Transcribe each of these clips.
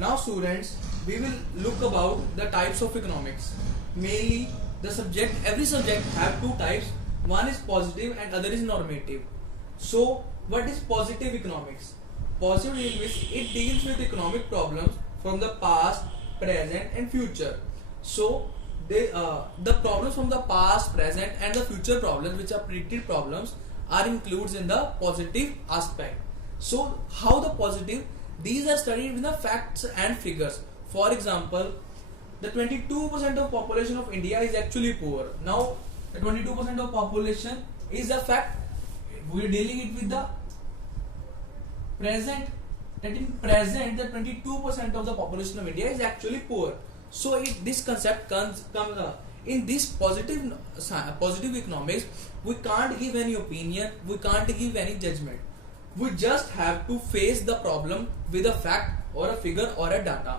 Now students, we will look about the types of economics. Mainly the subject, every subject have two types. One is positive and other is normative. So what is positive economics? Positive economics, it deals with economic problems from the past, present and future. So the problems from the past, present and the future problems, which are predicted problems, are included in the positive aspect. So how the positive, these are studied with the facts and figures. For example, the 22% of population of India is actually poor. Now the 22% of population is a fact. We are dealing it with the present, that in present the 22% of the population of India is actually poor. So this concept comes in this positive economics. We can't give any opinion, we can't give any judgment. We just have to face the problem with a fact or a figure or a data.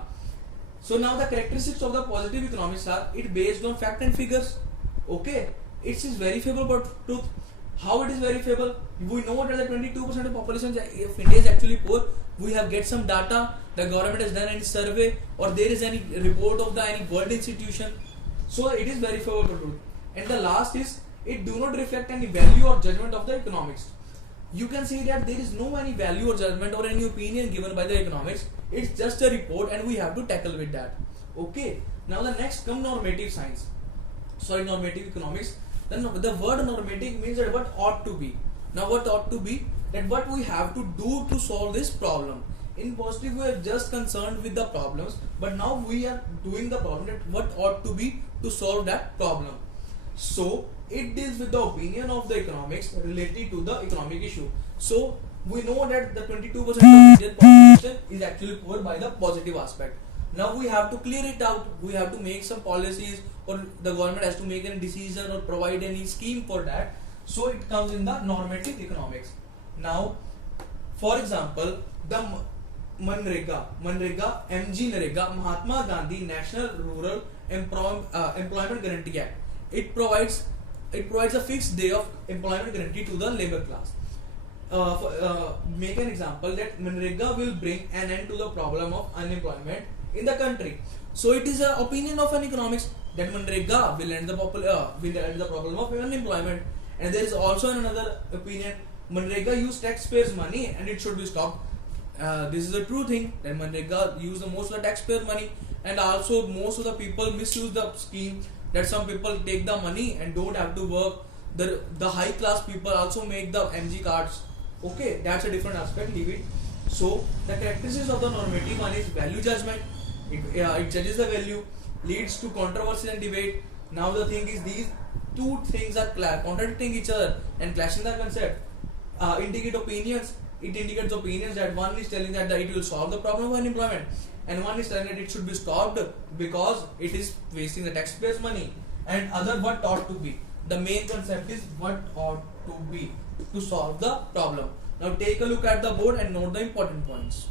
So now the characteristics of the positive economics are, it based on fact and figures. Okay, it is verifiable but truth. How it is verifiable? We know that the 22% of population of India is actually poor. We have get some data, the government has done any survey or there is any report of the any world institution. So it is verifiable but truth. And the last is, it do not reflect any value or judgment of the economics. You can see that there is no any value or judgment or any opinion given by the economics. It's just a report and we have to tackle with that. Okay. Now the next come normative science. Sorry, normative economics. Then the word normative means that what ought to be. Now what ought to be? That what we have to do to solve this problem. In positive we are just concerned with the problems, but now we are doing the problem, that what ought to be to solve that problem. So it deals with the opinion of the economics related to the economic issue. So we know that the 22% of Indian population is actually poor by the positive aspect. Now we have to clear it out. We have to make some policies, or the government has to make any decision or provide any scheme for that. So it comes in the normative economics. Now, for example, the Manrega, MG Narega, Mahatma Gandhi National Rural Employment Guarantee Act. It provides a fixed day of employment guarantee to the labor class. Make an example that Manrega will bring an end to the problem of unemployment in the country. So it is an opinion of an economics that Manrega will end the problem of unemployment. And there is also another opinion, Manrega use taxpayers' money and it should be stopped. This is a true thing, that Manrega use the most of the taxpayer money, and also most of the people misuse the scheme, that some people take the money and don't have to work. The high class people also make the MG cards. Okay, that's a different aspect, leave it. So the characteristics of the normative one is value judgment. It judges the value, leads to controversy and debate. Now the thing is, these two things are contradicting each other and clashing the concept. Indicate opinions. It indicates opinions that one is telling that it will solve the problem of unemployment, and one is telling that it should be stopped because it is wasting the taxpayers' money, and other what ought to be. The main concept is what ought to be to solve the problem. Now take a look at the board and note the important points.